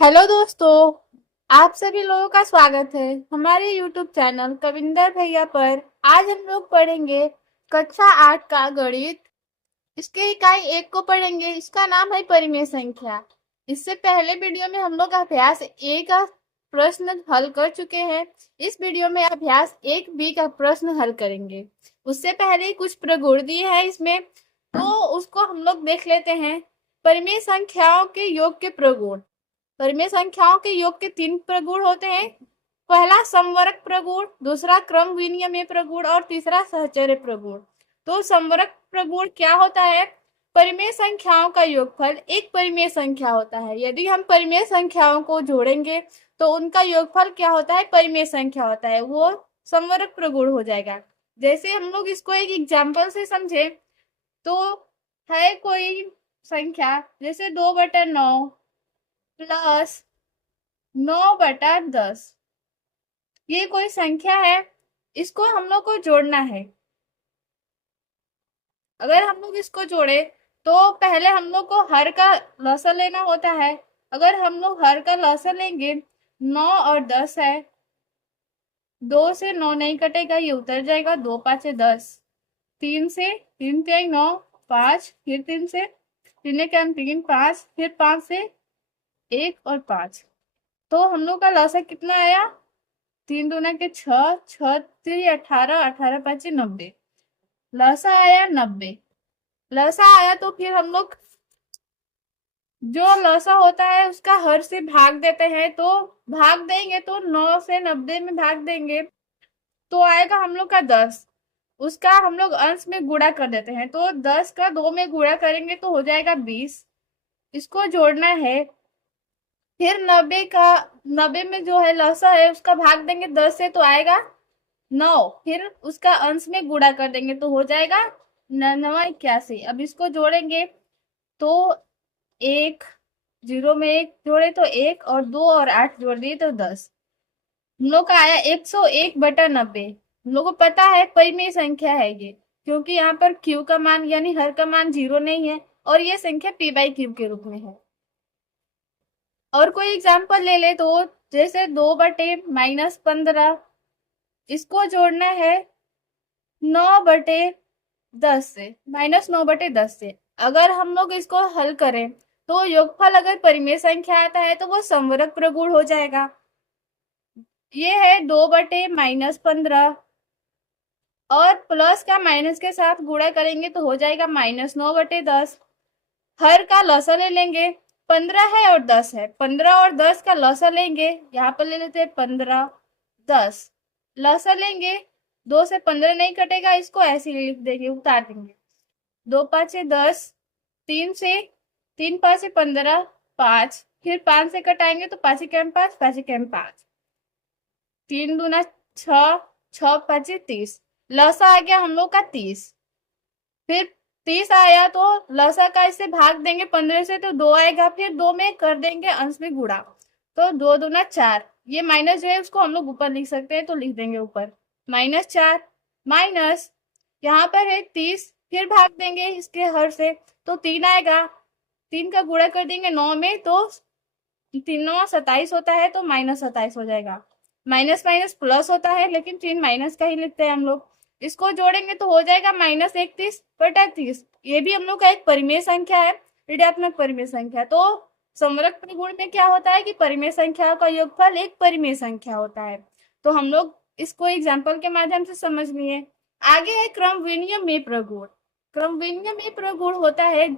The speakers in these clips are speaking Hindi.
हेलो दोस्तों, आप सभी लोगों का स्वागत है हमारे यूट्यूब चैनल कविंदर भैया पर। आज हम लोग पढ़ेंगे कक्षा 8 का गणित। इसके इकाई 1 को पढ़ेंगे। इसका नाम है परिमेय संख्या। इससे पहले वीडियो में हम लोग अभ्यास ए का प्रश्न हल कर चुके हैं। इस वीडियो में अभ्यास 1 बी का प्रश्न हल करेंगे। उससे पहले कुछ प्रगुण दिए हैं इसमें, तो उसको हम लोग देख लेते हैं। परिमेय संख्याओं के योग के प्रगुण। परिमेय संख्याओं के योग के 3 प्रगुण होते हैं। पहला समवरक प्रगुण, दूसरा क्रम विनिमय प्रगुण और तीसरा सहचर्य प्रगुण। तो समवरक प्रगुण क्या होता है? परिमेय संख्याओं का योगफल एक परिमेय संख्या होता है। यदि हम परिमेय संख्याओं को जोड़ेंगे तो उनका योगफल क्या होता है? परिमेय संख्या होता है, वो समवरक प्रगुण हो जाएगा। जैसे हम लोग इसको एक एग्जाम्पल से समझे तो है कोई संख्या, जैसे 2/9 प्लस 9/10। ये कोई संख्या है, इसको हम लोग को जोड़ना है। अगर हम लोग इसको जोड़े तो पहले हम लोग को हर का लसाअ लेना होता है। अगर हम लोग हर का लसाअ लेंगे, 9 और 10 है, 2 से 9 नहीं कटेगा, ये उतर जाएगा। 2 5 10, 3 से 3 3 9, 5, फिर 3 से 3 के 3 5, फिर 5 से 1 और 5। तो हम लोग का लसाअ कितना आया? 3 दूना के 6, 6 3 18, 18 5 90। लसाअ आया 90। लसाअ आया तो फिर हम लोग जो लसाअ होता है उसका हर से भाग देते हैं। तो भाग देंगे तो 9 से 90 में भाग देंगे तो आएगा हम लोग का 10। उसका हम लोग अंश में गुणा कर देते हैं, तो 10 का 2 में गुणा करेंगे तो हो जाएगा 20। इसको जोड़ना है। फिर 90 में जो है लसाअ है उसका भाग देंगे 10 से तो आएगा 9। फिर उसका अंश में गुणा कर देंगे तो हो जाएगा 991। अब इसको जोड़ेंगे तो 1 0 में 1 जोड़े तो 1 और 2 और 8 जोड़ दिए तो 10। हम लोग का आया 101/90। हम लोग को पता है परिमेय संख्या है ये, क्योंकि यहाँ पर q का मान यानी हर का मान 0 नहीं है और ये संख्या p/q के रूप में है। और कोई एग्जाम्पल ले ले तो जैसे 2/-15, इसको जोड़ना है 9/10 से, -9/10 से। अगर हम लोग इसको हल करें तो योगफल अगर परिमेय संख्या आता है तो वो समवरक प्रगुण हो जाएगा। ये है 2/-15 और प्लस का माइनस के साथ गुणा करेंगे तो हो जाएगा -9/10। हर का लसाअ ले लेंगे, 15 है और 10 है, 15 और 10 का लसाअ लेंगे। यहाँ पर ले लेते हैं 15 10, लसाअ लेंगे। 2 से 15 नहीं कटेगा, इसको ऐसे ही लिख देंगे, उतार देंगे। 2 5 10, 3 से 3 5 15, 5, फिर 5 से कटाएंगे तो 5 के 5, 5 के 5, 3 दूना 6, 6 5 30। लसाअ आ गया हम लोग का 30। फिर 30 आया तो लसाअ का इससे भाग देंगे 15 से तो 2 आएगा, फिर 2 में कर देंगे अंश में गुणा तो 2 दूना 4। ये माइनस जो है उसको हम लोग ऊपर लिख सकते हैं, तो लिख देंगे ऊपर -4 माइनस, यहाँ पर है 30, फिर भाग देंगे इसके हर से तो 3 आएगा। 3 का गुणा कर देंगे 9 में तो 3 9 27 होता है, तो -27 हो जाएगा। माइनस माइनस प्लस होता है, लेकिन चिन्ह माइनस का ही लिखते हैं हम लोग। इसको जोड़ेंगे तो हो जाएगा -31/30। ये भी हम लोग का एक परिमेय संख्या है, ऋणात्मक परिमेय संख्या। तो समवरक प्रगुण में क्या होता है कि परिमेय संख्याओं का योगफल एक परिमेय संख्या होता है। तो हम लोग इसको एग्जाम्पल के माध्यम से समझ लिए। आगे है क्रम विनिमय प्रगुण। क्रम विनिमय प्रगुण होता है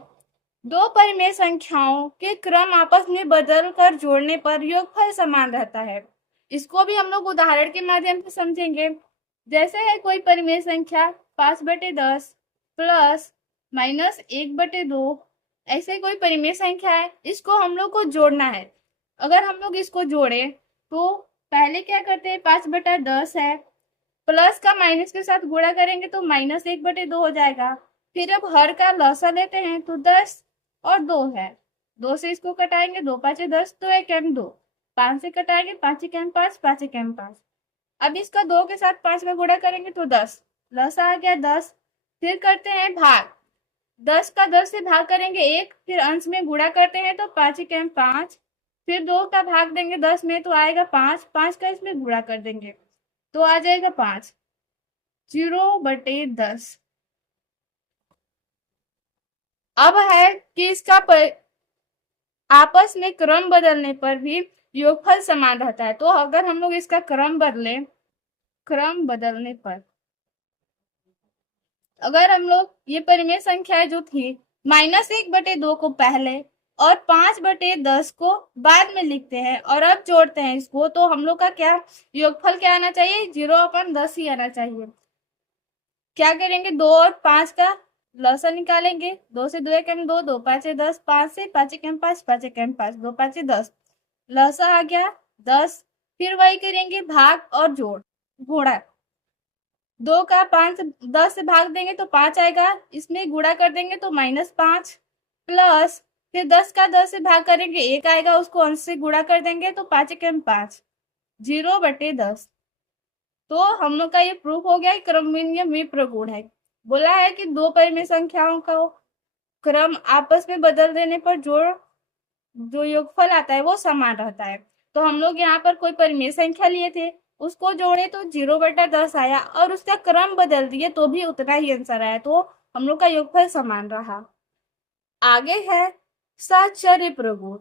दो परिमेय संख्याओं के क्रम आपस में बदल कर जोड़ने पर योगफल समान रहता है। इसको भी हम लोग उदाहरण के माध्यम से समझेंगे। जैसे है कोई परिमेय संख्या 5/10 प्लस -1/2, ऐसे कोई परिमेय संख्या है, इसको हम लोग को जोड़ना है। अगर हम लोग इसको जोड़े तो पहले क्या करते हैं, 5/10 है, प्लस का माइनस के साथ गुणा करेंगे तो -1/2 हो जाएगा। फिर अब हर का लसाअ लेते हैं तो 10 और 2 है, 2 से इसको कटाएंगे, 2 5 10, 2 1 2, 5 से कटाएंगे, 5 1 5, 5 1 5। अब इसका 2 के साथ 5 में गुणा करेंगे तो 10, लसाअ आ गया 10। फिर करते हैं भाग, 10 का 10 से भाग करेंगे 1, फिर अंश में गुणा करते हैं तो 5 1 5, फिर 2 का भाग देंगे 10 में तो आएगा 5, 5 का इसमें गुणा कर देंगे तो आ जाएगा 5, 0/10। अब है कि इसका आपस में क्रम बदलने पर भी योगफल समान रहता है। तो अगर हम लोग इसका क्रम बदलने पर अगर हम लोग ये परिमेय संख्याएं जो थी -1/2 को पहले और 5/10 को बाद में लिखते हैं और अब जोड़ते हैं इसको, तो हम लोग का क्या योगफल क्या आना चाहिए, 0/10 ही आना चाहिए। क्या करेंगे, 2 और 5 का लसा निकालेंगे, 2 से 2 एकम 2, 2 5 10, 5 से 5 एकम 5, 5 एकम 5, 2 5 10, लसा आ गया 10। फिर वही करेंगे भाग और जोड़ गुणा, 2 का 5 10 से भाग देंगे तो 5 आएगा, इसमें गुणा कर देंगे तो -5 प्लस फिर 10 का 10 से भाग करेंगे 1 आएगा, उसको अंश से गुणा कर देंगे तो 5 एकम 5, 0/10। तो हम लोग का ये प्रूफ हो गया क्रमविन्य में प्रगुण है। बोला है कि दो परिमेय संख्याओं का क्रम आपस में बदल देने पर जो योगफल आता है वो समान रहता है। तो हम लोग यहाँ पर कोई परिमेय संख्या लिए थे, उसको जोड़े तो 0/10 आया और उसका क्रम बदल दिए तो भी उतना ही आंसर आया, तो हम लोग का योगफल समान रहा। आगे है साहचर्य प्रगुण।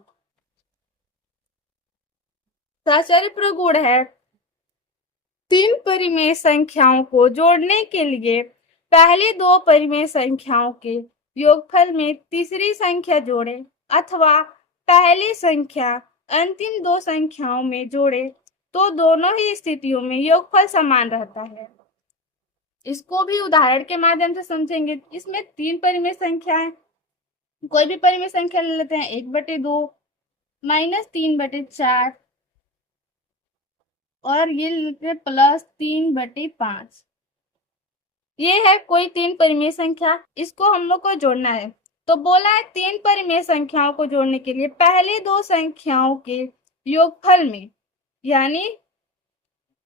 साहचर्य प्रगुण है 3 परिमेय संख्याओं को जोड़ने के लिए पहली 2 परिमेय संख्याओं के योगफल में तीसरी संख्या जोड़े अथवा पहली संख्या अंतिम 2 संख्याओं में जोड़े तो दोनों ही स्थितियों में योगफल समान रहता है। इसको भी उदाहरण के माध्यम से समझेंगे। इसमें 3 परिमेय संख्याएं, कोई भी परिमेय संख्या ले लेते हैं, 1/2 -3/4 और ये लिखते +3/5। ये है कोई 3 परिमेय संख्या, इसको हम लोग को जोड़ना है। तो बोला है 3 परिमेय संख्याओं को जोड़ने के लिए पहली 2 संख्याओं के योगफल में, यानी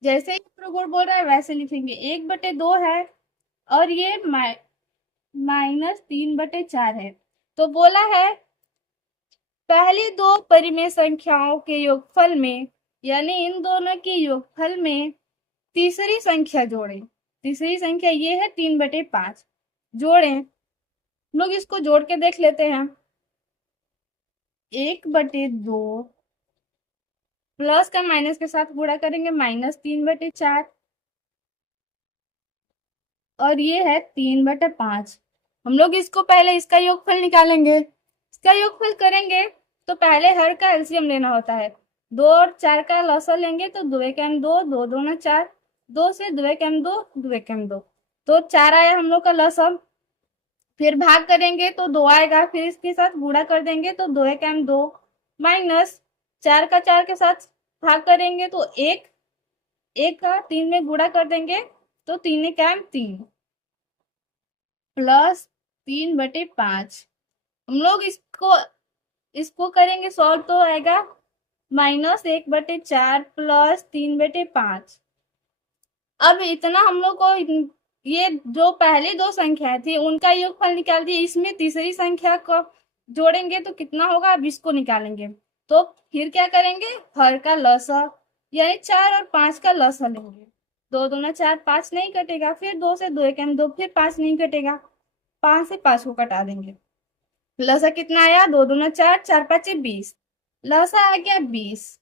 जैसे ही प्रगुण बोल रहा है वैसे लिखेंगे, 1/2 है और ये -3/4 है। तो बोला है पहली 2 परिमेय संख्याओं के योगफल में, यानी इन दोनों के योगफल में तीसरी संख्या जोड़ें। तीसरी संख्या ये है 3/5, जोड़ें। लोग इसको जोड़ के देख लेते हैं। 1/2 प्लस का माइनस के साथ गुणा करेंगे -3/4 और ये है 3/5। हम लोग इसको पहले इसका योगफल निकालेंगे। इसका योगफल करेंगे तो पहले हर का एलसीएम लेना होता है। 2 और 4 का लसा लेंगे तो 2 एकम 2, 2 दूना 4, 2 से 2 एकम 2, 2 एकम 2, तो 4 आया हम लोग का लसम। फिर भाग करेंगे तो 2 आएगा, फिर इसके साथ गुणा कर देंगे तो 2 एकम 2 माइनस 4 का 4 के साथ भाग करेंगे तो 1, 1 का 3 में गुणा कर देंगे तो 3 एकम 3 प्लस 3/5। हम लोग इसको करेंगे सॉल्व तो आएगा -1/4 प्लस 3/5। अब इतना हम लोग को ये जो पहली 2 संख्या थी उनका योगफल निकाल दिए, इसमें तीसरी संख्या को जोड़ेंगे तो कितना होगा, अब इसको निकालेंगे। तो फिर क्या करेंगे, हर का लसा यानी 4 और 5 का लसा लेंगे। 2 दूना 4, 5 नहीं कटेगा, फिर 2 से 2 एकम 2, फिर 5 नहीं कटेगा, 5 से 5 को कटा देंगे। लसा कितना आया, 2 दूना 4, 4 5 20, लसा आ गया 20।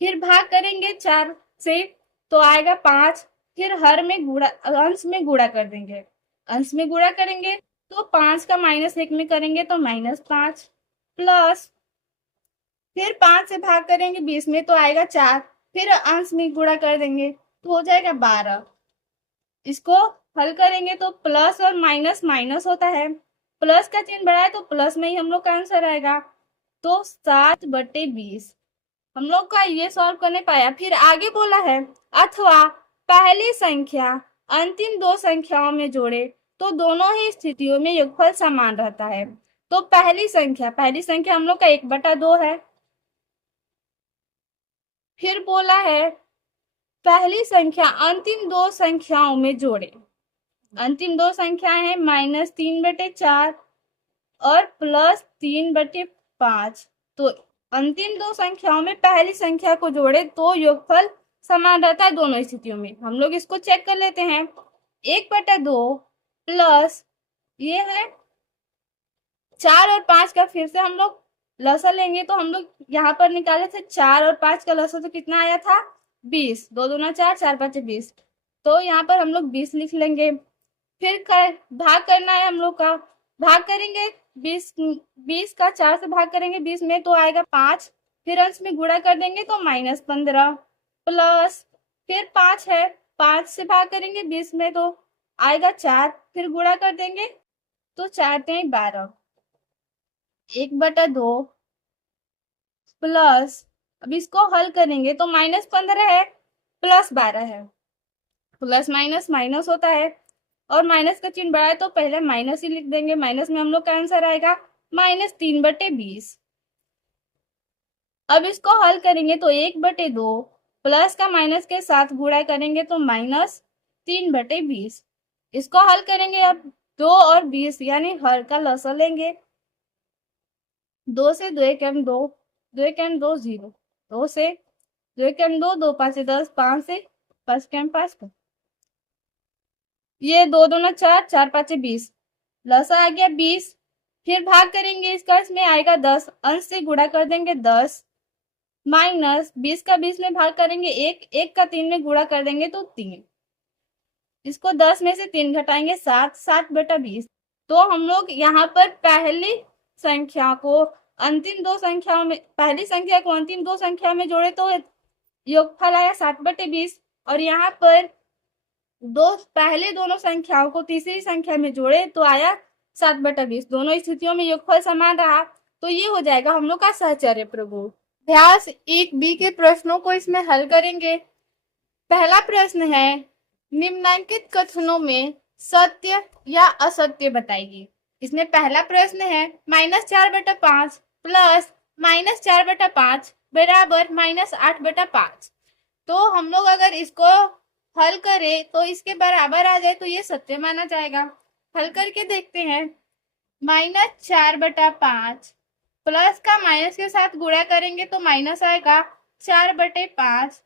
फिर भाग करेंगे 4 से तो आएगा 5, फिर हर में गुणा अंश में गुणा कर देंगे, अंश में गुणा करेंगे तो 5 का -1 में करेंगे तो -5 प्लस फिर 5 से भाग करेंगे 20 में तो आएगा 4, फिर अंश में गुणा कर देंगे तो हो जाएगा 12। इसको हल करेंगे तो प्लस और माइनस माइनस होता है, प्लस का चिन्ह बढ़ा है तो प्लस में ही हम लोग का आंसर आएगा, तो 7/20 हम लोग का ये सॉल्व करने पाया। फिर आगे बोला है अथवा पहली संख्या अंतिम 2 संख्याओं में जोड़े तो दोनों ही स्थितियों में योगफल समान रहता है। तो पहली संख्या हम लोग का 1/2 है। फिर बोला है पहली संख्या अंतिम 2 संख्याओं में जोड़े। अंतिम 2 संख्याएं हैं -3/4 और +3/5, तो अंतिम दो संख्याओं में पहली संख्या को जोड़े तो योगफल समान रहता है दोनों स्थितियों में। हम लोग इसको चेक कर लेते हैं। 1/2 प्लस ये है 4 और 5 का फिर से हम लोग लसा लेंगे, तो हम लोग यहाँ पर निकाले थे 4 और 5 का लसा, तो कितना आया था 20। 2 दूना 4, 4 5 20, तो यहाँ पर हम लोग 20 लिख लेंगे। फिर भाग करना है हम लोग का, भाग करेंगे 20 का 4 से भाग करेंगे 20 में तो आएगा 5, फिर अंश में गुणा कर देंगे तो -15 प्लस फिर 5 है, 5 से भाग करेंगे 20 में तो आएगा 4, फिर गुणा कर देंगे तो 4 3 12, 1/2 प्लस, अब इसको हल करेंगे तो -15 है प्लस 12 है, प्लस माइनस माइनस होता है और माइनस का चिन्ह बड़ा है तो पहले माइनस ही लिख देंगे। माइनस में हम लोग का आंसर आएगा -3/20। अब इसको हल करेंगे तो 1/2 प्लस का माइनस के साथ गुणा करेंगे तो -3/20। इसको हल करेंगे, अब 2 और 20 यानी हर का लसा लेंगे। 2 से 2 1 2, 2 1 2 0, 2 से 2 1 2, 2 5 10, 5 से 5 5, ये 2 दूना 4, 4 5 20, लसा आ गया 20। फिर भाग करेंगे इसका, इसमें आएगा 10, अंश से गुणा कर देंगे 10, माइनस 20 का 20 में भाग करेंगे 1, 1 का 3 में गुणा कर देंगे तो 3, इसको 10 में से 3 घटाएंगे 7, 7/20। तो हम लोग यहाँ पर पहली संख्या को अंतिम दो संख्याओं में, पहली संख्या को अंतिम दो संख्या में जोड़े तो योगफल आया 7/20, और यहाँ पर पहले दोनों संख्याओं को तीसरी संख्या में जोड़े तो आया 7/20। दोनों स्थितियों में योगफल समान रहा, तो ये हो जाएगा हम लोग का सहचर्य प्रगुण। अभ्यास 1b के प्रश्नों को इसमें हल करेंगे। पहला प्रश्न है, निम्नलिखित कथनों में सत्य या असत्य बताइए। इसमें पहला प्रश्न है -4/5 प्लस -4/5 बराबर -8/5। तो हम लोग अगर इसको हल करें तो इसके बराबर आ जाए तो ये सत्य माना जाएगा। हल करके देखते हैं। -4/5 प्लस का माइनस के साथ गुणा करेंगे तो माइनस आएगा 4/5।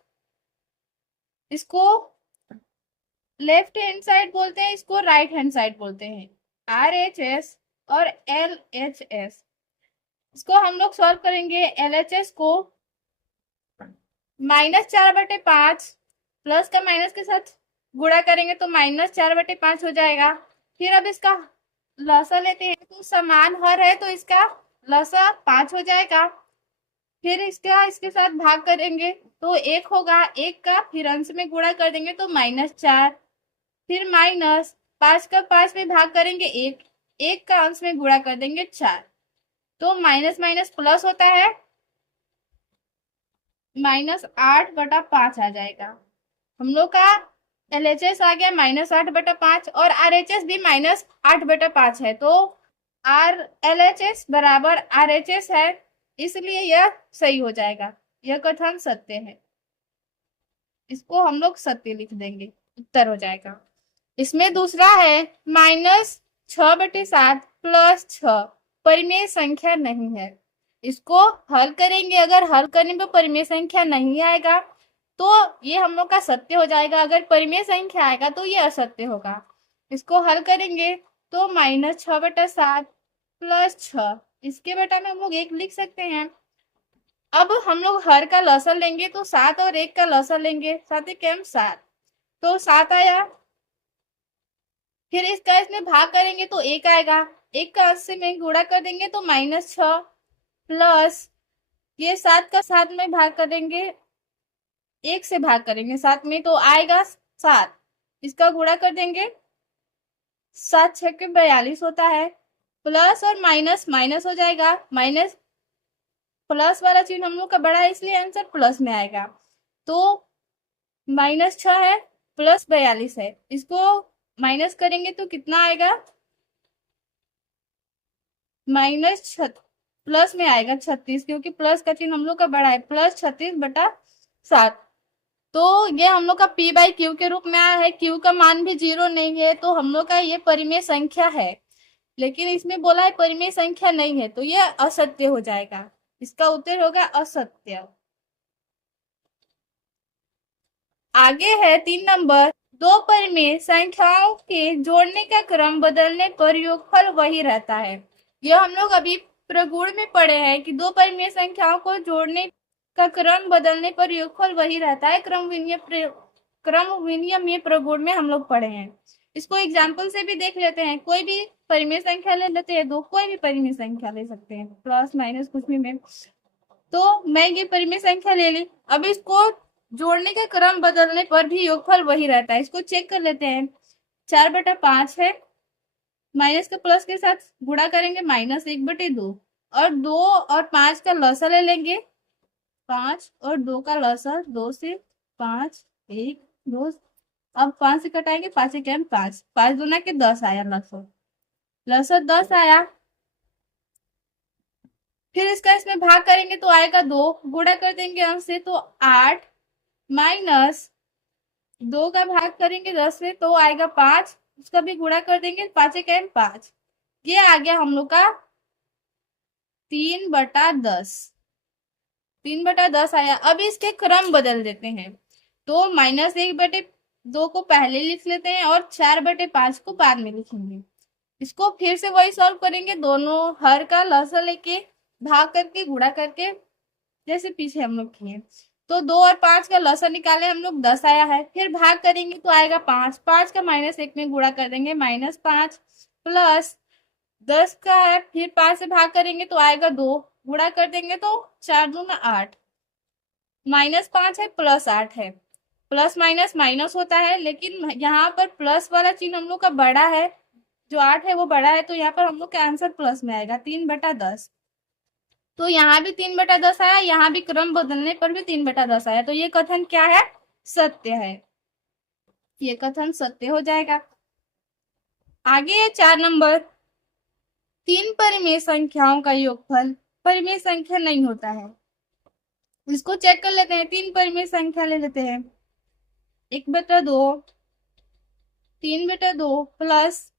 इसको लेफ्ट हैंड साइड बोलते हैं, इसको राइट हैंड साइड बोलते हैं, RHS और LHS। इसको हम लोग सॉल्व करेंगे। LHS को -4/5 प्लस का माइनस के साथ गुणा करेंगे तो -4/5 हो जाएगा। फिर अब इसका लसा लेते हैं, तो समान हर है तो इसका लसा 5 हो जाएगा। फिर इसके साथ भाग करेंगे तो 1 होगा, 1 का फिर अंश में गुणा कर देंगे तो -4, फिर माइनस 5 का 5 में भाग करेंगे 1, 1 का अंश में गुणा कर देंगे 4, तो माइनस माइनस प्लस होता है, -8/5 आ जाएगा। हम लोग का LHS आ गया -8/5 और RHS भी -8/5 है, तो LHS बराबर RHS है, इसलिए यह सही हो जाएगा। यह कथन सत्य है, इसको हम लोग सत्य लिख देंगे, उत्तर हो जाएगा। इसमें दूसरा है -6/7 प्लस 6 परिमेय संख्या नहीं है। इसको हल करेंगे, अगर हल करने पर परिमेय संख्या नहीं आएगा तो ये हम लोग का सत्य हो जाएगा, अगर परिमेय संख्या आएगा तो ये असत्य होगा। इसको हल करेंगे तो -6/7 प्लस 6, इसके बेटा में हम लोग 1 लिख सकते हैं। अब हम लोग हर का लसा लेंगे तो 7 और 1 का लसा लेंगे, 7 1 7, तो 7 आया। फिर इसका इसमें भाग करेंगे तो 1 आएगा, 1 का 80 में गुणा कर देंगे तो -6 प्लस ये 7 का 7 में भाग करेंगे, 1 से भाग करेंगे 7 में तो आएगा 7, इसका गुणा कर देंगे 7 6 के 42 होता है, प्लस और माइनस माइनस हो जाएगा, माइनस प्लस वाला चिन्ह हम लोग का बड़ा है इसलिए आंसर प्लस में आएगा, तो -6 है प्लस 42 है, इसको माइनस करेंगे तो कितना आएगा, प्लस में आएगा 36, क्योंकि प्लस का चिन्ह हम लोग का बड़ा है, +36/7। तो ये हम लोग का P/Q के रूप में आया है। Q का मान भी 0 नहीं है, तो हम लोग का ये परिमेय संख्या है, लेकिन इसमें बोला है परिमेय संख्या नहीं है, तो ये असत्य हो जाएगा। इसका उत्तर होगा असत्य। आगे है 3 नंबर, दो परिमेय संख्याओं के जोड़ने का क्रम बदलने पर योगफल वही रहता है। यह हम लोग अभी प्रगुण में पढ़े हैं कि दो परिमेय संख्याओं को जोड़ने का क्रम बदलने पर योगफल वही रहता है। क्रम विनियम प्रगुण में हम लोग पढ़े हैं। इसको एग्जाम्पल से भी देख लेते हैं। कोई भी परिमेय संख्या ले लेते हैं, दो कोई भी परिमेय संख्या ले सकते हैं, प्लस माइनस कुछ भी में। तो मैं ये परिमेय संख्या ले ली, अब इसको जोड़ने का क्रम बदलने पर भी योगफल वही रहता है। इसको चेक कर लेते हैं। 4/5 है, माइनस के प्लस के साथ गुणा करेंगे -1/2, और 2 और 5 का लसा ले लेंगे, 5 और 2 का लसा, 2 से 5, 1 2, अब 5 से कटाएंगे, 5 से 5, 5 दूना के 10 आया लसा, लसा 10 आया। फिर इसका इसमें भाग करेंगे तो आएगा 2, गुणा कर देंगे अंश से तो 8, माइनस 2 का भाग करेंगे 10 से तो आएगा 5, उसका भी गुणा कर देंगे, 5 से 5। ये आ गया हम लोग का 3/10, 3/10 आया। अब इसके क्रम बदल देते हैं, तो -1/2 को पहले लिख लेते हैं और 4/5 को बाद में लिखेंगे। इसको फिर से वही सॉल्व करेंगे, दोनों हर का लसा लेके भाग करके गुणा करके, जैसे पीछे हम लोग किए। तो 2 और 5 का लसा निकाले हम लोग, 10 आया है। फिर भाग करेंगे तो आएगा 5, 5 का -1 में गुणा कर देंगे, -5 प्लस 10 का है, फिर 5 से भाग करेंगे तो आएगा 2, गुणा कर देंगे तो 4 दूना 8, -5 है प्लस 8 है, प्लस माइनस माइनस होता है, लेकिन यहाँ पर प्लस वाला चिन्ह हम लोग का बड़ा है, जो 8 है वो बड़ा है, तो यहाँ पर हम लोग का आंसर प्लस में आएगा 3/10। तो यहाँ भी 3/10 आया, यहाँ भी क्रम बदलने पर भी 3/10 आया। तो ये कथन क्या है? सत्य है। ये कथन सत्य हो जाएगा। आगे 4 नंबर, 3 परिमेय संख्याओं का योगफल परिमेय संख्या नहीं होता है। इसको चेक कर लेते हैं। 3 परिमेय संख्या ले लेते हैं, 1/2, 3/2 प्लस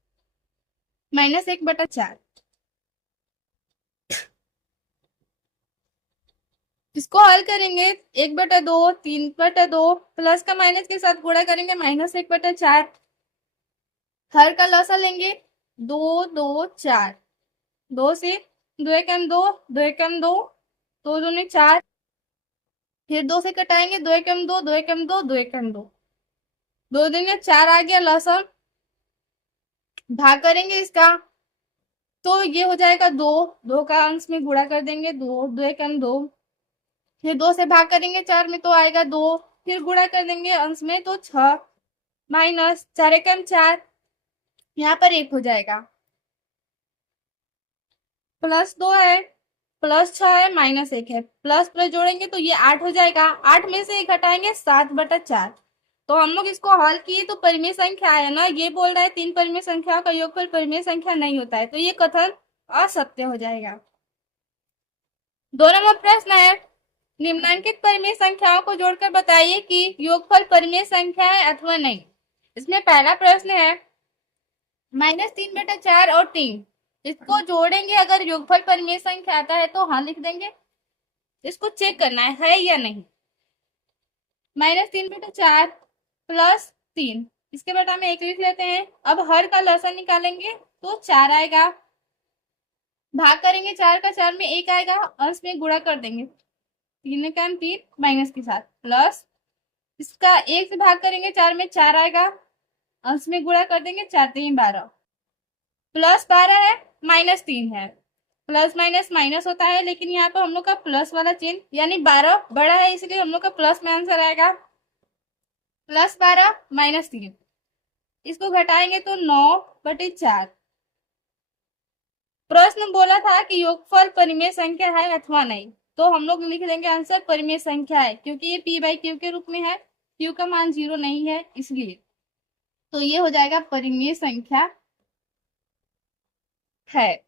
-1/4। इसको हल करेंगे, 1/2, 3/2 प्लस का माइनस के साथ गुणा करेंगे -1/4, हर का लसा लेंगे 2 2 4, 2 से 2 एकम 2, 2 एकम 2, 2 दूनी 4, फिर 2 से कटाएंगे, 2 एकम 2, 2 एकम 2, 2 एकम 2, 2 दूनी 4 आ गया लसा, भाग करेंगे इसका तो ये हो जाएगा 2, 2 का अंश में गुणा कर देंगे, 2 2 एकम 2, फिर 2 से भाग करेंगे 4 में तो आएगा 2, फिर गुणा कर देंगे अंश में तो 6, माइनस 4 एकम 4, यहाँ पर 1 हो जाएगा, +2 है, +6 है, -1 है, प्लस प्लस जोड़ेंगे तो ये 8 हो जाएगा। 8 में से 1 घटाएंगे 7/4। तो हम लोग इसको हल किए तो परिमेय संख्या आया ना, ये बोल रहा है 3 परिमेय संख्याओं का योगफल परिमेय संख्या नहीं होता है, तो ये कथन असत्य हो जाएगा। 2 नंबर प्रश्न है, निम्नांकित परिमेय संख्याओं को जोड़कर बताइए कि योगफल परिमेय संख्या है अथवा नहीं। इसमें पहला प्रश्न है -3/4 और 3, इसको जोड़ेंगे, अगर योगफल परिमेय संख्या आता है तो हाँ लिख देंगे। इसको चेक करना है या नहीं। -3/4 प्लस 3, इसके बेटा में 1 लिख लेते हैं। अब हर का लसा निकालेंगे तो 4 आएगा, भाग करेंगे 4 का 4 में 1 आएगा, अंश में गुणा कर देंगे, 3 का 3 माइनस के साथ, प्लस इसका 1 से भाग करेंगे 4 में 4 आएगा, अंश में गुणा कर देंगे, 4 3 12, +12 है, -3 है, प्लस माइनस माइनस होता है, लेकिन यहाँ पर हम लोग का प्लस वाला चिन्ह यानी 12 बड़ा है, इसलिए हम लोग का प्लस में आंसर आएगा, +12 -3। इसको घटाएंगे तो 9/4। प्रश्न बोला था कि योगफल परिमेय संख्या है अथवा नहीं, तो हम लोग लिख देंगे आंसर परिमेय संख्या है, क्योंकि ये p/q के रूप में है, q का मान 0 नहीं है इसलिए। तो ये हो जाएगा परिमेय संख्या है।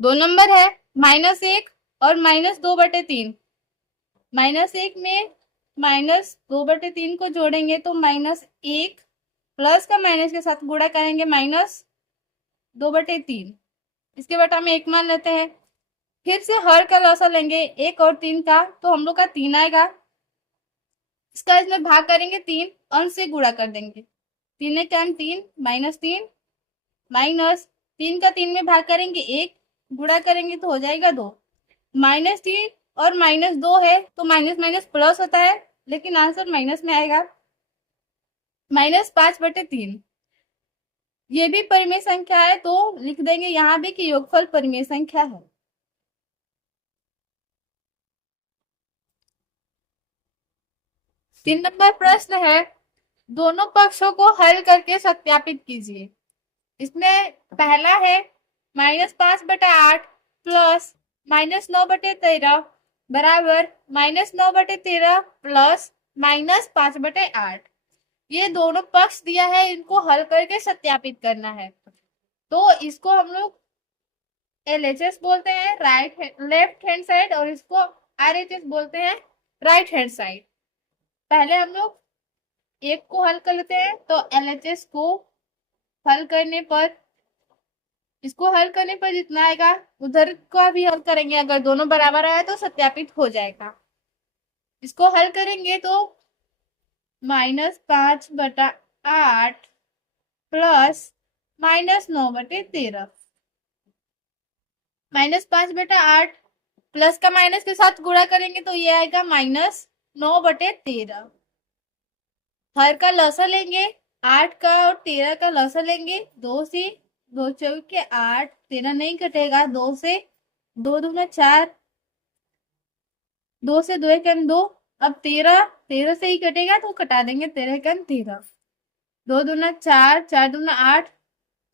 2 नंबर है -1 और -2/3। -1 में -2/3 को जोड़ेंगे तो -1, प्लस का माइनस के साथ गुणा करेंगे -2/3, इसके बटा में 1 मान लेते हैं। फिर से हर का लसा लेंगे 1 और 3 का, तो हम लोग का 3 आएगा। इसका इसमें भाग करेंगे 3, अंश से गुणा कर देंगे। 3 एक 3, -3, माइनस 3 का 3 में भाग करेंगे 1, गुणा करेंगे तो हो जाएगा 2। -3 और -2 है तो माइनस माइनस प्लस होता है, लेकिन आंसर माइनस में आएगा। -5/3। ये भी परिमेय संख्या है, तो लिख देंगे यहाँ भी कि योगफल परिमेय संख्या है। तीन नंबर प्रश्न है, दोनों पक्षों को हल करके सत्यापित कीजिए। इसमें पहला है -5/8 प्लस -9/13 बराबर -9/13 प्लस -5/8। ये दोनों पक्ष दिया है, इनको हल करके सत्यापित करना है। तो इसको हम लोग LHS बोलते हैं, लेफ्ट हैंड साइड, और इसको RHS बोलते हैं, राइट हैंड साइड। पहले हम लोग एक को हल कर लेते हैं, तो LHS को हल करने पर, इसको हल करने पर जितना आएगा उधर का भी हल करेंगे। अगर दोनों बराबर आया तो सत्यापित हो जाएगा। इसको हल करेंगे तो -5/8 प्लस -9/13। -5/8 प्लस का माइनस के साथ गुणा करेंगे तो ये आएगा -9/13। हर का लसा लेंगे, 8 का और 13 का लसा लेंगे, 2 से 2 चौके 8, 13 नहीं कटेगा, 2 से 2 दूना 4, 2 से 2 एकम 2, अब 13 से ही कटेगा तो कटा देंगे, 13 एकम 13, 2 दूना 4, 4 दूना 8,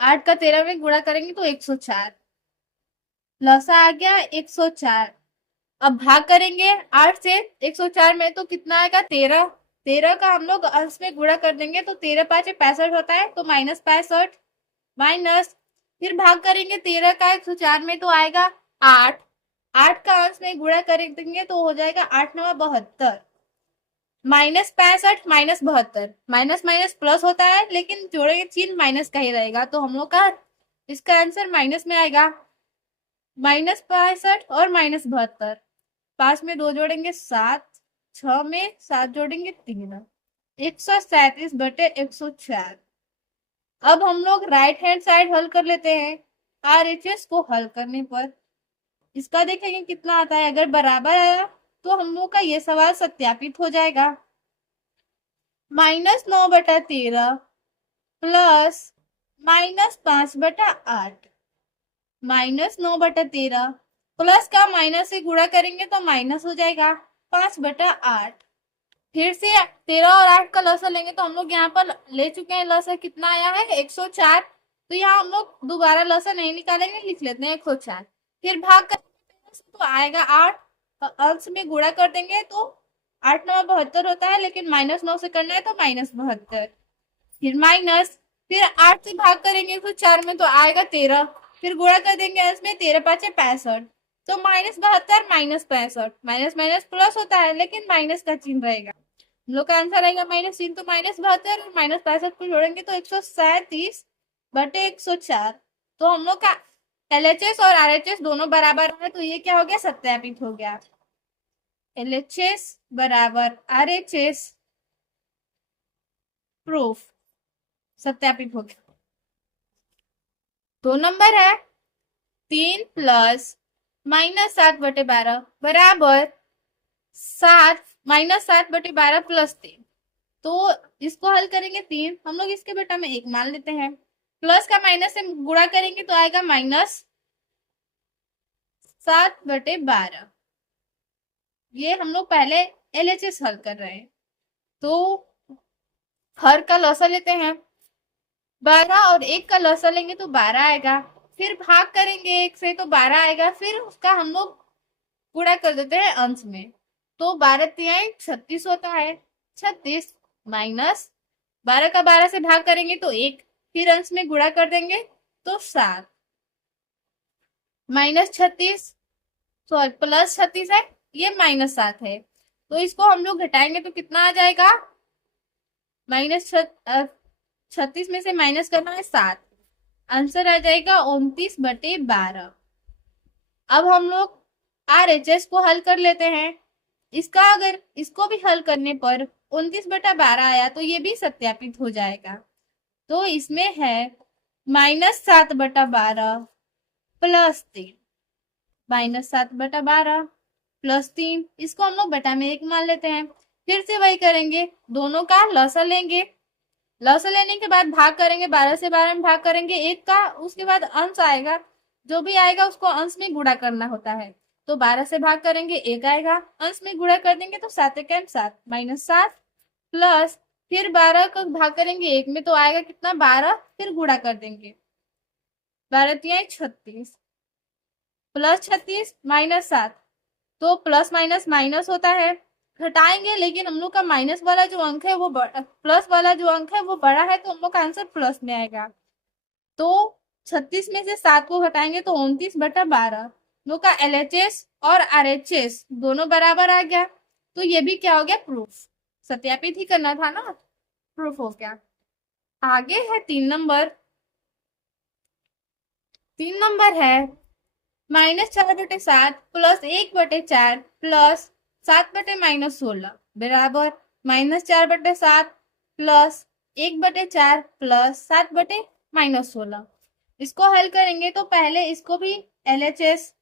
8 का 13 में गुणा करेंगे तो 104, लसा आ गया 104। अब भाग करेंगे 8 से 104 में तो कितना आएगा 13, 13 का हम लोग अंश में गुणा कर देंगे तो 13 5 65 होता है, तो -65 माइनस, फिर भाग करेंगे 13 का 104 में तो आएगा 8, 8 का अंश में गुणा कर देंगे तो हो जाएगा 8 9 72, -65 -72, माइनस माइनस प्लस होता है, लेकिन जोड़ेंगे चिन्ह माइनस का ही रहेगा, तो हम लोग का इसका आंसर माइनस में आएगा। -65 और -72, 5 में 2 जोड़ेंगे 7, 6 में 7 जोड़ेंगे 3, 137/104। अब हम लोग राइट हैंड साइड हल कर लेते हैं। RHS को हल करने पर इसका देखेंगे कितना आता है। अगर बराबर आया तो हम लोग का ये सवाल सत्यापित हो जाएगा। -9/13 प्लस -5/8, -9/13 प्लस का माइनस से गुणा करेंगे तो माइनस हो जाएगा 5/8। फिर से 13 और 8 का लसा लेंगे तो हम लोग यहाँ पर ले चुके हैं, लसा कितना आया है 104, तो यहाँ हम लोग दोबारा लसा नहीं निकालेंगे, लिख लेते हैं 104। फिर भाग करेंगे तो आएगा 8, अंश में गुणा कर देंगे तो 8 9 72 होता है, लेकिन -9 से करना है तो -72, फिर माइनस, फिर 8 से भाग करेंगे 104 में तो आएगा 13, फिर गुणा कर देंगे अंश में, 13 5 65, तो -72 -65, माइनस माइनस प्लस होता है, लेकिन माइनस का चिन्ह रहेगा। हम लोग का आंसर आएगा -3, तो -72 और -65 को जोड़ेंगे तो 137/104। तो हम लोग का LHS और RHS दोनों बराबर है, तो ये क्या हो गया सत्यापित हो गया। LHS बराबर RHS प्रूफ सत्यापित हो गया। 2 नंबर है 3 प्लस -7/12 बराबर 7 -7/12 प्लस 3। तो इसको हल करेंगे 3, हम लोग इसके बेटा में 1 मान लेते हैं, प्लस का माइनस से गुणा करेंगे तो आएगा -7/12। ये हम लोग पहले LHS हल कर रहे हैं, तो हर का लसा लेते हैं, 12 और 1 का लसा लेंगे तो 12 आएगा, फिर भाग करेंगे 1 से तो 12 आएगा, फिर उसका हम लोग गुणा कर देते हैं अंश में, तो 12 तिहाई 36 होता है, 36 माइनस 12 का 12 से भाग करेंगे तो 1, फिर अंश में गुणा कर देंगे तो 7, -36 सॉरी +36 है, ये -7 है, तो इसको हम लोग घटाएंगे तो कितना आ जाएगा, -36 में से माइनस करना है 7, आंसर आ जाएगा 29/12। अब हम लोग RHS को हल कर लेते हैं। इसका अगर इसको भी हल करने पर 29/12 आया तो ये भी सत्यापित हो जाएगा। तो इसमें है -7/12 +3, -7/12 +3, इसको हम लोग बटा में 1 मान लेते हैं। फिर से वही करेंगे, दोनों का लसा लेंगे, लसा लेने के बाद भाग करेंगे, 12 से 12 में भाग करेंगे 1 का, उसके बाद अंश आएगा, जो भी आएगा उसको अंश में गुणा करना होता है। तो 12 से भाग करेंगे 1 आएगा, अंश में गुणा कर देंगे तो 7 1 7 -7 प्लस, फिर 12 को भाग करेंगे 1 में तो आएगा कितना 12, फिर गुणा कर देंगे 12 तिया 36 प्लस 36 -7, तो प्लस माइनस माइनस होता है, घटाएंगे, लेकिन हम लोग का माइनस वाला जो अंक है वो प्लस वाला जो अंक है वो बड़ा है, तो हम लोग का आंसर प्लस में आएगा। तो 36 में से 7 को घटाएंगे तो 29/12, लोग का LHS और RHS दोनों बराबर आ गया। तो ये भी क्या हो गया, प्रूफ, सत्यापित ही करना था ना, प्रूफ हो गया। आगे है 3 नंबर। 3 नंबर है -4/7 प्लस 1/4 प्लस 7/-16 बराबर -4/7 प्लस 1/4 प्लस 7/-16। इसको हल करेंगे तो पहले इसको भी LHS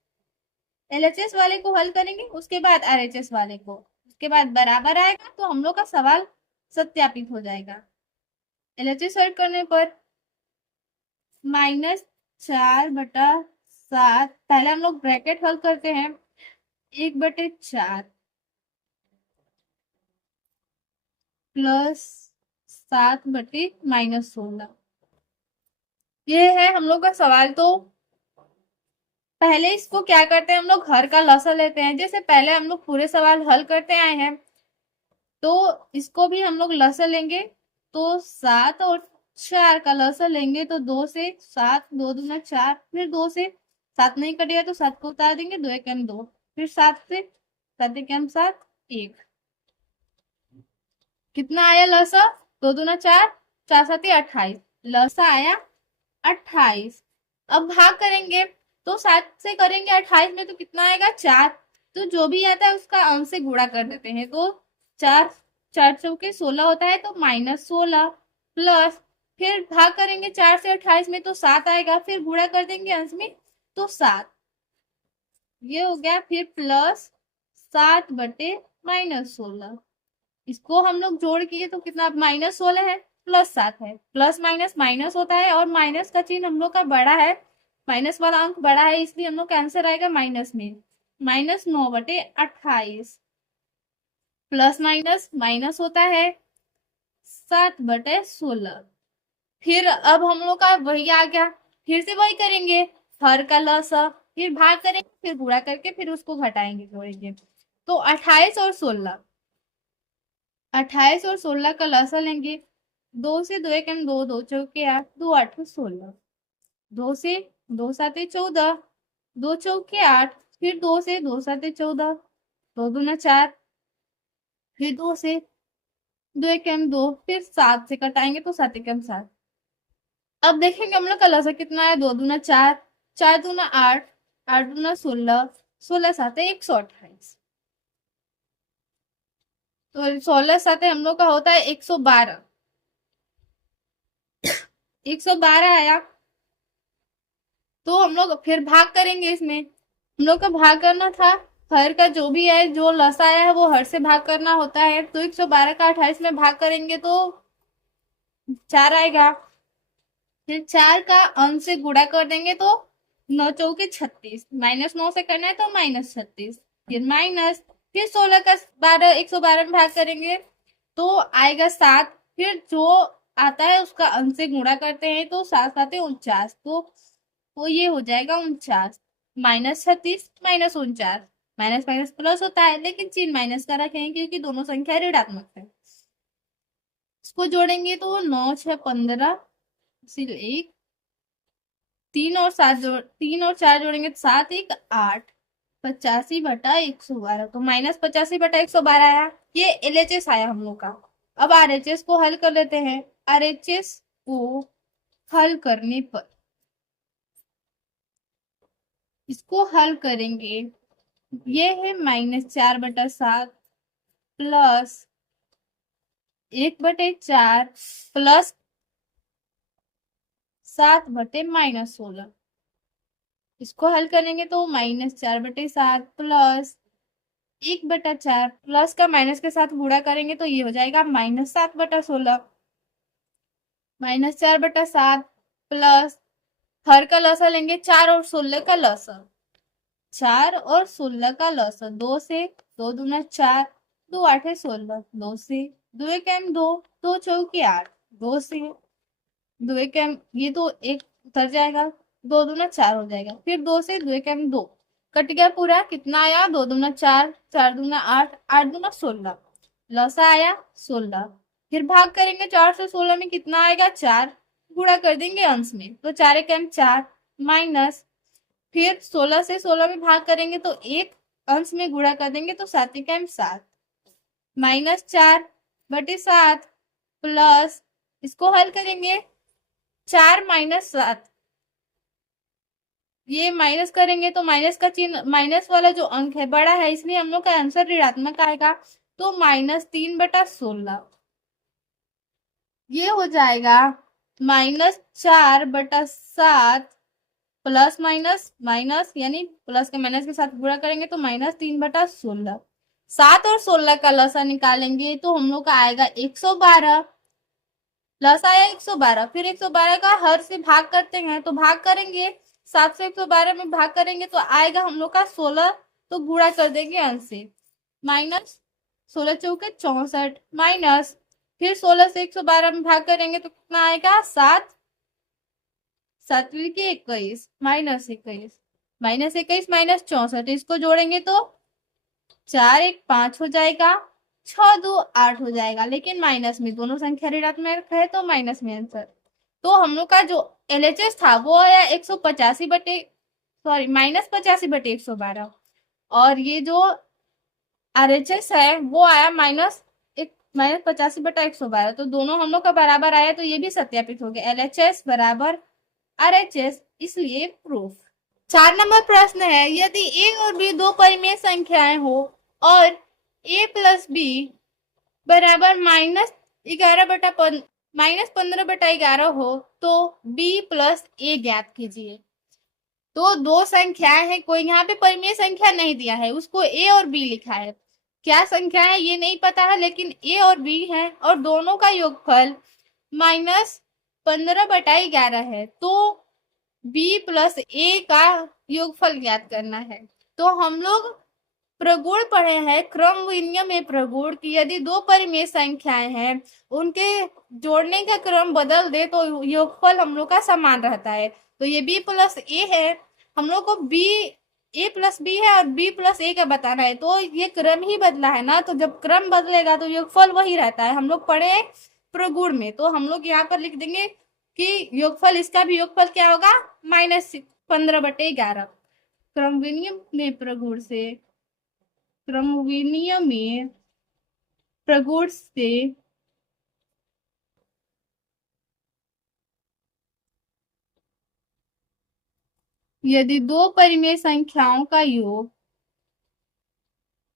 वाले को हल करेंगे, उसके बाद RHS वाले को, उसके बाद बराबर आएगा तो हम लोग का सवाल सत्यापित हो जाएगा। LHS हल करने पर -4/7, पहले हम लोग ब्रैकेट हल करते हैं, 1/4 प्लस 7/-16, ये है हम लोग का सवाल। तो पहले इसको क्या करते हैं, हम लोग हर का लसा लेते हैं, जैसे पहले हम लोग पूरे सवाल हल करते आए हैं, तो इसको भी हम लोग लसा लेंगे। तो 7 और 4 का लसा लेंगे तो 2 से 7, 2 दूना 4, फिर 2 से 7 नहीं कटेगा तो 7 को उतार देंगे, 2 1 2, फिर 7 से 7 1 7 1, कितना आया लसा, 2 दूना 4, 4 7 28, लसा आया 28। अब भाग करेंगे तो 7 से करेंगे 28 में तो कितना आएगा 4, तो जो भी आता है उसका अंश से गुणा कर देते हैं, तो 4 4 चौके 16 होता है, तो -16 प्लस, फिर भाग करेंगे 4 से 28 में तो 7 आएगा, फिर गुणा कर देंगे अंश में तो 7, ये हो गया, फिर प्लस 7/-16, इसको हम लोग जोड़ किए तो कितना -16 है, +7 है, प्लस माइनस माइनस होता है और माइनस का चिन्ह हम लोग का बड़ा है, माइनस वाला अंक बड़ा है, इसलिए हम लोग का आंसर आएगा माइनस में, -9/28, प्लस माइनस माइनस होता है 7/16। फिर अब हम लोग का वही आ गया, फिर से वही करेंगे, हर का लसा, फिर भाग करेंगे, फिर गुणा करके फिर उसको घटाएंगे जोड़ेंगे, तो 28 और 16, 28 और 16 का लसा लेंगे, 2 से 2 1 2, 2 चौके 8, 2 8 16, 2 से 2 7 14, 2 चौके 8, फिर 2 से 2 7 14, 2 दूना 4, फिर 2 से 2 1 2, फिर 7 से कटाएंगे तो 7 1 7। अब देखेंगे हम लोग का लसा कितना है, 2 दूना 4, 4 दूना 8, 8 दूना 16, 16 7 128, तो 16 7 हम लोग का होता है 112, 112 आया। तो हम लोग फिर भाग करेंगे, इसमें हम लोग का भाग करना था, हर का जो भी है, जो लसा आया है वो हर से भाग करना होता है, तो 112 का 28 में भाग करेंगे तो 4 आएगा, फिर 4 का अंश से गुणा कर देंगे तो 9 चौके 36, -9 से करना है तो -36, फिर माइनस, फिर 16 का 112 में भाग करेंगे तो आएगा 7, फिर जो आता है उसका अंश से गुणा करते हैं तो 7 7 49, तो ये हो जाएगा 49, -36 -49, माइनस माइनस प्लस होता है, लेकिन चिन्ह माइनस का रखेंगे क्योंकि दोनों संख्या ऋणात्मक है। इसको जोड़ेंगे तो 9 6 15, सिर्फ 1, 3 और 7 3 और 4 जोड़ेंगे तो 7 1 8, 85/112, तो -85/112 आया, ये LHS आया हम लोग का। अब RHS को हल कर लेते हैं, RHS को हल करने पर इसको हल करेंगे, ये है -4/7 प्लस 1/4 प्लस 7/-16। इसको हल करेंगे तो -4/7 प्लस 1/4 प्लस का माइनस के साथ गुणा करेंगे तो ये हो जाएगा -7/16। -4/7 प्लस हर का लसा लेंगे 4 और 16 का लसा, 4 और 16 का लसा, 2 से 2 दूना 4, 2 8 16, 2 से 2 एक 2, 2 चौके 8, 2 से 2 एक ये तो एक उतर जाएगा, 2 दूना 4 हो जाएगा, फिर 2 से 2 एक 2 कट गया पूरा, कितना आया 2 दूना 4, 4 दूना 8, 8 दूना 16, लसा आया 16। फिर भाग करेंगे 4 से 16 में कितना आएगा 4, गुणा कर देंगे अंश में तो 4 एक 4 माइनस, फिर 16 से 16 में भाग करेंगे तो एक अंश में गुणा कर देंगे तो 7 एक 7, -4/7 प्लस इसको हल करेंगे 4 -7, ये माइनस करेंगे तो माइनस का चिन्ह, माइनस वाला जो अंक है बड़ा है इसलिए हम लोग का आंसर ऋणात्मक आएगा, तो -3/16 ये हो जाएगा -4/7 प्लस माइनस माइनस, यानी प्लस के माइनस के साथ गुणा करेंगे तो -3/16। 7 और 16 का लसा निकालेंगे तो हम लोग का आएगा 112, प्लस आया 112, फिर 112 का हर से भाग करते हैं तो भाग करेंगे 7 से 112 में भाग करेंगे तो आएगा हम लोग का 16, तो गुणा कर देंगे अंश से, -16 चौके 64 माइनस, फिर 16 से 112 में भाग करेंगे तो कितना आएगा 7, 7 के 21 -21, -21 -64, इसको जोड़ेंगे तो 4 एक 5 हो जाएगा, 6 2 8 हो जाएगा, लेकिन माइनस में दोनों संख्या ऋणात्मक है तो माइनस में आंसर। तो हम लोग का जो एलएचएस था वो आया 185 बटे सॉरी -85/112, और ये जो आरएचएस है वो आया -85/112, तो दोनों हम लोग का बराबर आया, तो ये भी सत्यापित हो गया, एलएचएस बराबर आरएचएस, इसलिए प्रूफ। 4 नंबर प्रश्न है, यदि ए और बी दो परिमेय संख्याएं हो और a प्लस बी बराबर -15/11 हो तो b प्लस a ज्ञात कीजिए। तो दो संख्याएं हैं, कोई यहाँ पे परिमेय संख्या नहीं दिया है, उसको a और b लिखा है, क्या संख्या है ये नहीं पता है, लेकिन a और b है और दोनों का योगफल -15/11 है, तो b प्लस a का योगफल ज्ञात करना है। तो हम लोग प्रगुण पढ़े हैं, क्रम विनिमय में प्रगुण की यदि दो परिमेय संख्याएं हैं उनके जोड़ने का क्रम बदल दे तो योगफल हम लोग का समान रहता है। तो ये b प्लस a है, हम लोग को a प्लस b है और b प्लस a का बताना है, तो ये क्रम ही बदला है ना, तो जब क्रम बदलेगा तो योगफल वही रहता है। हम लोग पढ़े प्रगुण में, तो हम लोग यहाँ पर लिख देंगे कि योगफल, इसका भी योगफल क्या होगा -15/11। क्रम विनिमय में प्रगुण से, क्रम विनिमय में प्रगुण से यदि दो परिमेय संख्याओं का योग,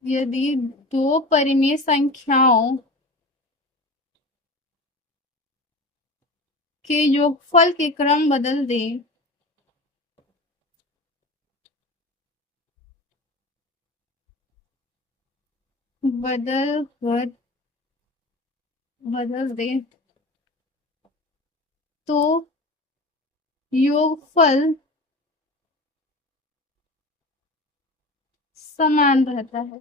यदि दो परिमेय संख्याओं के योगफल के क्रम बदल दें, बदल दे तो योगफल समान रहता है।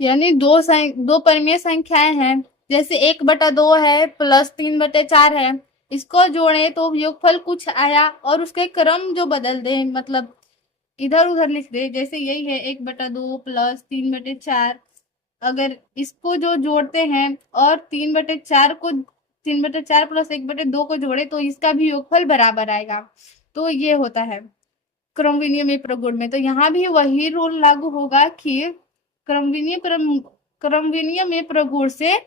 यानी दो परिमेय संख्याएं हैं, जैसे 1/2 है प्लस 3/4 है, इसको जोड़े तो योगफल कुछ आया और उसके क्रम जो बदल दे, मतलब इधर उधर लिख दे, जैसे यही है 1/2 प्लस 3/4, अगर इसको जो जोड़ते हैं और 3/4 प्लस 1/2 को जोड़े तो इसका भी योगफल बराबर आएगा, तो ये होता है क्रम विनिमय प्रगुण में। तो यहाँ भी वही रूल लागू होगा कि क्रम विनिमय में प्रगुण से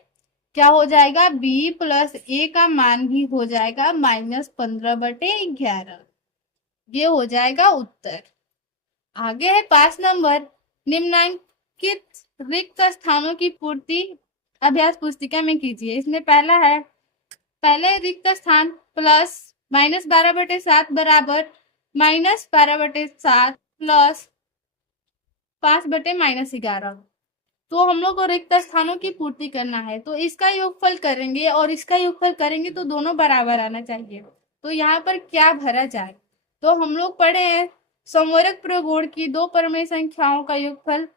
क्या हो जाएगा, b प्लस a का मान भी हो जाएगा -15/11। ये हो जाएगा उत्तर। आगे है 5 नंबर, निम्नांकित रिक्त स्थानों की पूर्ति अभ्यास पुस्तिका में कीजिए। इसमें पहला है, पहले रिक्त स्थान प्लस -12/7 बराबर -12/7 प्लस 5/-11। तो हम लोग को रिक्त स्थानों की पूर्ति करना है, तो इसका योगफल करेंगे और इसका योगफल करेंगे तो दोनों बराबर आना चाहिए। तो यहाँ पर क्या भरा जाए, तो हम लोग पढ़े हैं संवरक प्रगुण की दो परिमेय संख्याओं का योगफल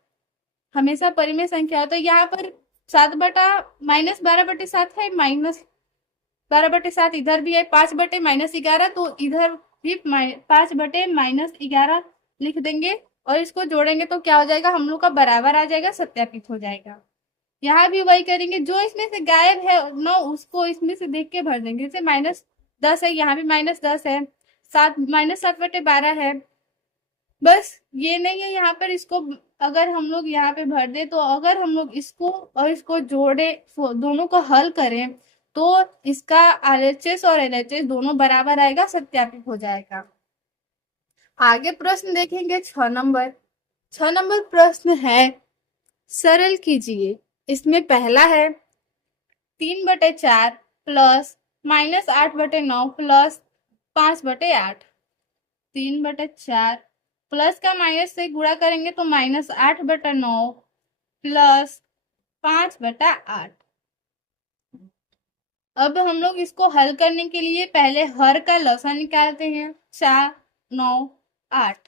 हमेशा परिमेय संख्या हो। तो यहाँ पर 7/-12/7 है, -12/7 इधर भी है, 5/-11 तो इधर भी 5/-11 लिख देंगे और इसको जोड़ेंगे तो क्या हो जाएगा, हम लोग का बराबर आ जाएगा, सत्यापित हो जाएगा। यहाँ भी वही करेंगे, जो इसमें से गायब है ना उसको इसमें से देख के भर देंगे। जैसे -10 है, यहाँ भी -10 है, 7 -7/12 है। बस ये नहीं है, यहाँ पर इसको अगर हम लोग यहाँ पे भर दे, तो अगर हम लोग इसको और इसको जोड़े, दोनों को हल करें तो इसका RHS और LHS दोनों बराबर आएगा, सत्यापित हो जाएगा। आगे प्रश्न देखेंगे 6 नंबर। 6 नंबर प्रश्न है, सरल कीजिए। इसमें पहला है 3/4 प्लस -8/9 प्लस 5/8। 3/4 प्लस का माइनस से गुणा करेंगे तो -8/9 प्लस 5/8। अब हम लोग इसको हल करने के लिए पहले हर का लसा निकालते हैं। 4 9 8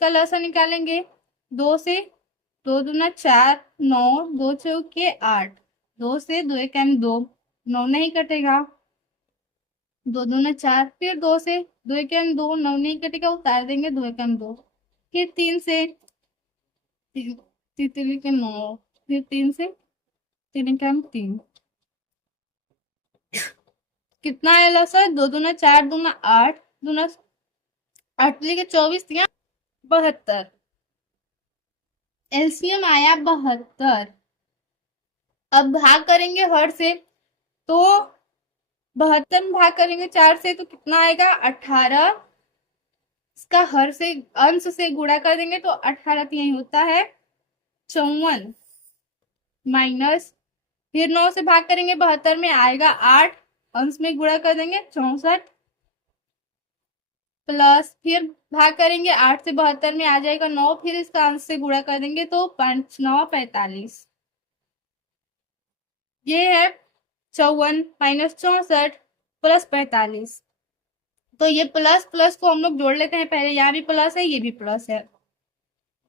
का लसा निकालेंगे। 2 से 2 दूना 4, 9 2 चौके 8, 2 से 2 एकम 2, 9 नहीं कटेगा, 2 दूना 4, फिर 2 से 2 एकम 2, 9 नहीं कटेगा, उतार देंगे 2 एकम 2, फिर 3 से 3 के 9, फिर 3 से 3 एकम 3, कितना आया सर, 2 दूना 4 दूना 8 दूना 8 के 24 या 72, एलसीएम आया 72। अब भाग करेंगे हर से, तो 72 में भाग करेंगे 4 से तो कितना आएगा 18। इसका हर से अंश से गुणा कर देंगे तो 18 यही होता है 54, माइनस फिर 9 से भाग करेंगे 72 में आएगा 8, अंश में गुणा कर देंगे 64, प्लस फिर भाग करेंगे 8 से 72 में आ जाएगा 9, फिर इसका अंश से गुणा कर देंगे तो 5 9 45। ये है 54 माइनस 64 प्लस 45। तो ये प्लस प्लस को हम लोग जोड़ लेते हैं पहले, यहाँ भी प्लस है ये भी प्लस है,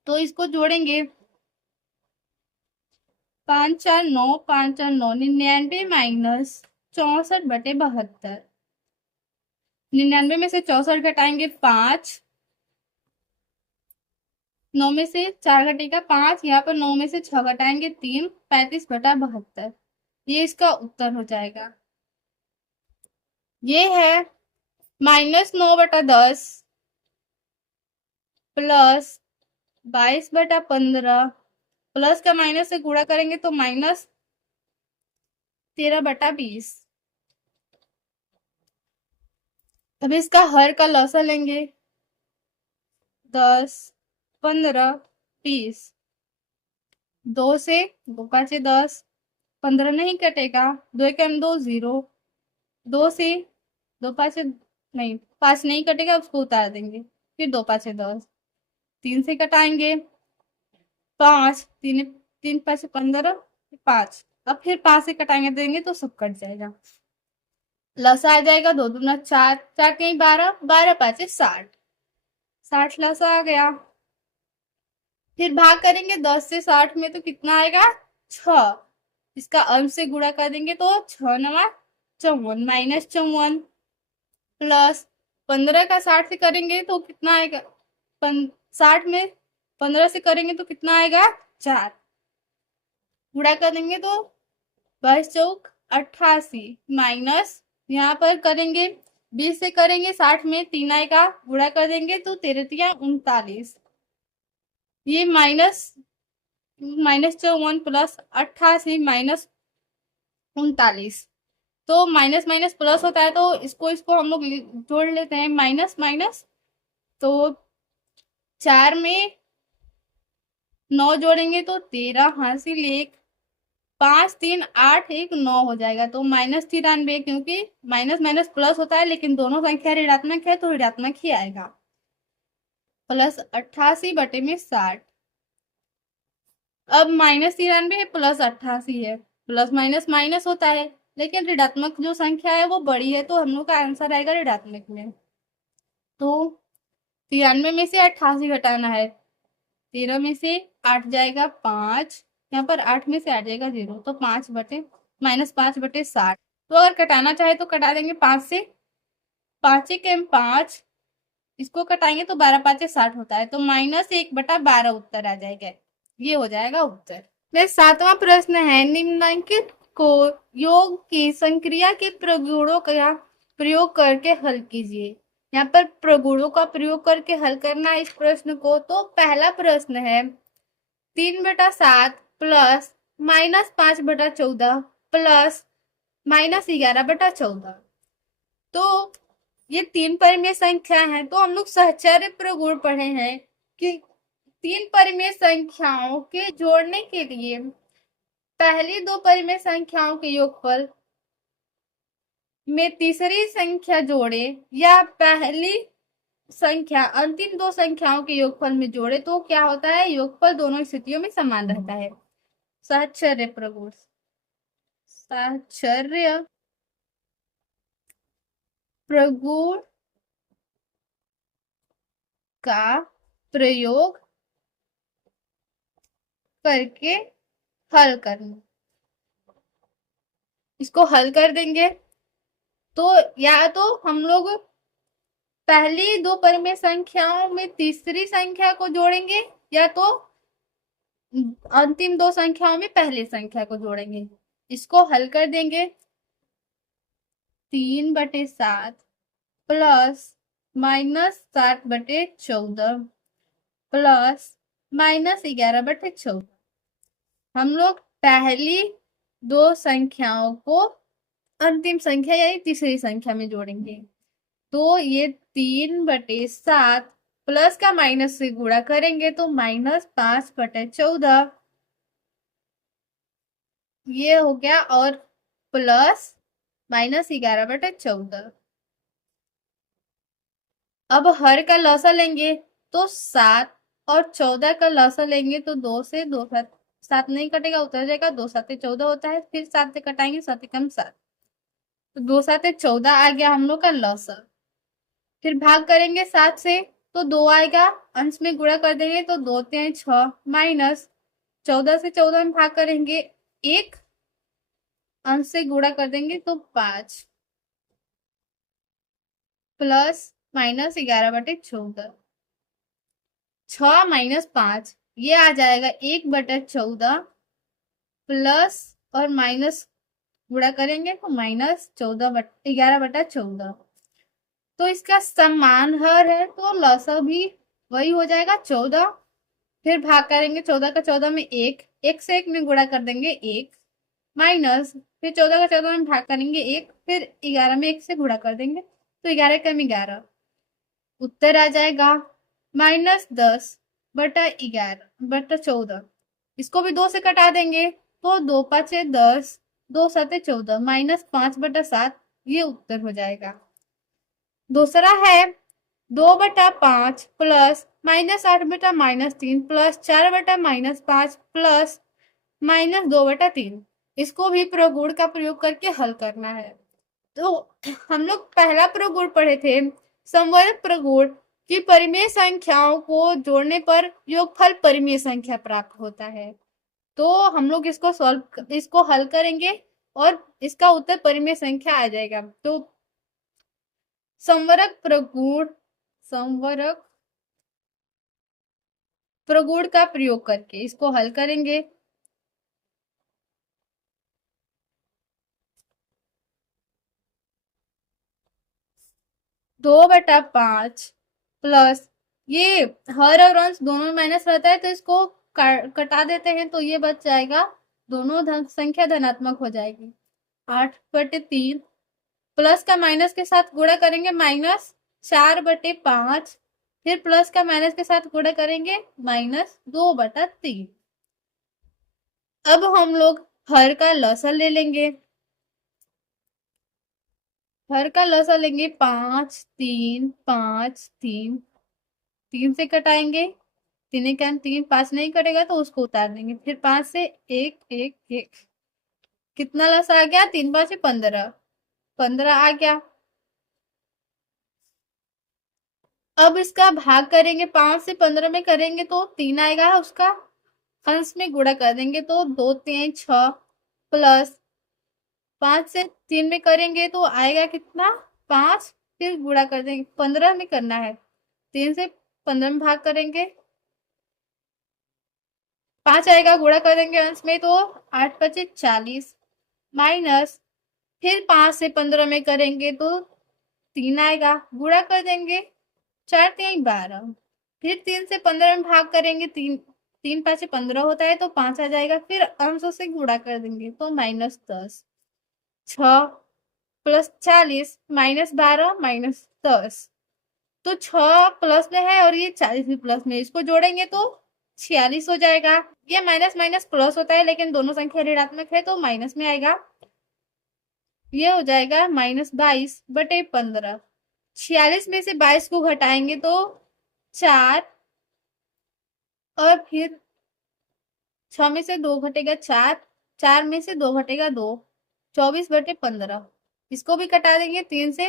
तो इसको जोड़ेंगे 5 4 9 5 4 9 99 माइनस 64/72। 99 में से 64 घटाएंगे 5, 9 में से 4 घटेगा 5, यहाँ पर 9 में से 6 घटाएंगे 3, 35/72। ये इसका उत्तर हो जाएगा। ये है -9/10 प्लस 22/15, प्लस का माइनस से गुणा करेंगे तो -13/20। अब इसका हर का लसा लेंगे, 10 15 20, 2 से 2 5 10, 15 नहीं कटेगा, 2 एकम 2 0, 2 से 2 5 नहीं 5 नहीं कटेगा, उसको उतार देंगे, फिर 2 5 10, 3 से कटाएंगे 5, 3 3 5 15 5, अब फिर 5 से कटाएंगे देंगे तो सब कट जाएगा, लसा आ जाएगा 2 दूना 4, 4 कहीं 12, 12 5 60, 60 लसा आ गया। फिर भाग करेंगे 10 से 60 में तो कितना आएगा 6, इसका अंश से गुणा कर देंगे तो 6 9 54 माइनस 54, प्लस 15 का 60 से करेंगे तो कितना आएगा, 60 में 15 से करेंगे तो कितना आएगा 4, गुणा कर देंगे तो 22 चौक 88 माइनस यहाँ पर करेंगे 20 से करेंगे 60 में 3 आएगा, गुणा कर देंगे तो 13 39। ये -54 प्लस 88 माइनस 39। तो माइनस माइनस प्लस होता है, तो इसको इसको हम लोग जोड़ लेते हैं, माइनस माइनस। तो 4 में 9 जोड़ेंगे तो 13 हासिल 1, 5 3 8 1 9 हो जाएगा। तो -93, क्योंकि माइनस माइनस प्लस होता है लेकिन दोनों संख्या ऋणात्मक है तो ऋणात्मक ही आएगा। प्लस 88 बटे में 60। अब -93 है प्लस 88 है, प्लस माइनस माइनस होता है, लेकिन ऋणात्मक जो संख्या है वो बड़ी है, तो हम लोग का आंसर आएगा ऋणात्मक में। तो 93 में से 88 घटाना है, 13 में से 8 जाएगा 5, यहाँ पर 8 में से 8 जाएगा 0, तो 5/-60। तो अगर कटाना चाहे तो कटा देंगे 5 से, 5 एक 5, इसको कटाएंगे तो 12×5 = 60 होता है, तो -1/12 उत्तर आ जाएगा। ये हो जाएगा उत्तर। नेक्स्ट 7वां प्रश्न है, निम्नलिखित को योग की संक्रिया के प्रगुणों का प्रयोग करके हल कीजिए। यहाँ पर प्रगुणों का प्रयोग करके हल करना है इस प्रश्न को। तो पहला प्रश्न है 3/7 प्लस -5/14 प्लस -11/14। तो ये 3 परिमेय संख्या है, तो हम लोग सहचर्य प्रगुण पढ़े हैं कि 3 परिमेय संख्याओं के जोड़ने के लिए पहली 2 परिमेय संख्याओं के योगफल में तीसरी संख्या जोड़े, या पहली संख्या अंतिम 2 संख्याओं के योगफल में जोड़े, तो क्या होता है, योगफल दोनों स्थितियों में समान रहता है। सहचर्य प्रगुण, सहचर्य प्रगुण का प्रयोग करके हल करना। इसको हल कर देंगे तो या तो हम लोग पहली 2 परिमेय संख्याओं में तीसरी संख्या को जोड़ेंगे, या तो अंतिम 2 संख्याओं में पहली संख्या को जोड़ेंगे। इसको हल कर देंगे, 3/7 प्लस -7/14 प्लस -11/14। हम लोग पहली 2 संख्याओं को अंतिम संख्या यानी तीसरी संख्या में जोड़ेंगे। तो ये 3/7 प्लस का माइनस से गुणा करेंगे तो -5/14 ये हो गया, और प्लस -11/14। अब हर का लसा लेंगे तो 7, और 14 का लसा लेंगे तो 2 से 2 7 नहीं कटेगा, उतर जाएगा, 2 7 14 होता है, फिर 7 से कटाएंगे, 7 कम 7, तो 2 7 14 आ गया हम लोग का लसा। फिर भाग करेंगे 7 से तो 2 आएगा, अंश में गुणा कर देंगे तो 2 3 6, माइनस 14 से 14 में भाग करेंगे 1, अंश से गुणा कर देंगे तो 5, प्लस -11/14, 6 - 5 ये आ जाएगा 1/14, प्लस और माइनस गुणा करेंगे तो -11/14। तो इसका समान हर है, तो लसा भी वही हो जाएगा 14। फिर भाग करेंगे 14 का 14 में 1, 1 से 1 में गुणा कर देंगे 1, माइनस फिर 14 का 14 में भाग करेंगे 1, फिर 11 में 1 से गुणा कर देंगे तो 11 कम 11, उत्तर आ जाएगा -10/11/14। इसको भी 2 से कटा देंगे तो 2 5 10, 2 7 14, -5/7 ये उत्तर हो जाएगा। दूसरा है 2/5 प्लस -8/-3 प्लस 4/-5 प्लस -2/3। इसको भी प्रगुण का प्रयोग करके हल करना है। तो हम लोग पहला प्रगुण पढ़े थे, समवर्ग प्रगुण की परिमेय संख्याओं को जोड़ने पर योगफल परिमेय संख्या प्राप्त होता है। तो हम लोग इसको हल करेंगे और इसका उत्तर परिमेय संख्या आ जाएगा। तो समवर्ग प्रगुण का प्रयोग करके इसको हल करेंगे। दो बटा 5 प्लस, ये हर और अंश दोनों में माइनस रहता है तो इसको कटा देते हैं तो ये बच जाएगा, दोनों संख्या धनात्मक हो जाएगी। 8/3 प्लस का माइनस के साथ गुणा करेंगे -4/5, फिर प्लस का माइनस के साथ गुणा करेंगे -2/3। अब हम लोग हर का लसाअ ले लेंगे। हर का लसाअ लेंगे 5 3 5 3, 3 से कटाएंगे, 3 का 3, 5 नहीं कटेगा तो उसको उतार देंगे, फिर 5 से 1 1 1, कितना लसाअ आ गया? 3 5 15, 15 आ गया। अब इसका भाग करेंगे, 5 से 15 में करेंगे तो 3 आएगा, उसका अंश में गुणा कर देंगे तो 2 3 6, प्लस 5 से 3 में करेंगे तो आएगा कितना? 5, फिर गुणा कर देंगे, 15 में करना है, 3 से 15 में भाग करेंगे, 5 आएगा, गुणा कर देंगे अंश में तो 8 5 40, माइनस फिर 5 से 15 में करेंगे तो 3 आएगा, गुणा कर देंगे, 4 3 12, फिर 3 से 15 में भाग करेंगे, 3 3 5 15 होता है तो 5 आ जाएगा, फिर अंशों से गुणा कर देंगे तो -10, 6 प्लस 40 -12 -10, तो 6 प्लस में है और ये 40 भी प्लस में, इसको जोड़ेंगे तो 46 हो जाएगा। ये माइनस माइनस प्लस होता है लेकिन दोनों संख्या ऋणात्मक है तो माइनस में आएगा। ये हो जाएगा -22/15। 46 में से 22 को घटाएंगे तो 4, और फिर 6 में से 2 घटेगा 4, 4 में से 2 घटेगा 2, 24/15। इसको भी कटा देंगे 3 से,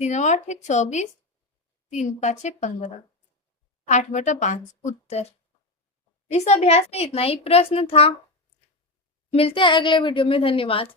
3 और 24, 3 5 15, 8/5 उत्तर। इस अभ्यास में इतना ही प्रश्न था। मिलते हैं अगले वीडियो में। धन्यवाद।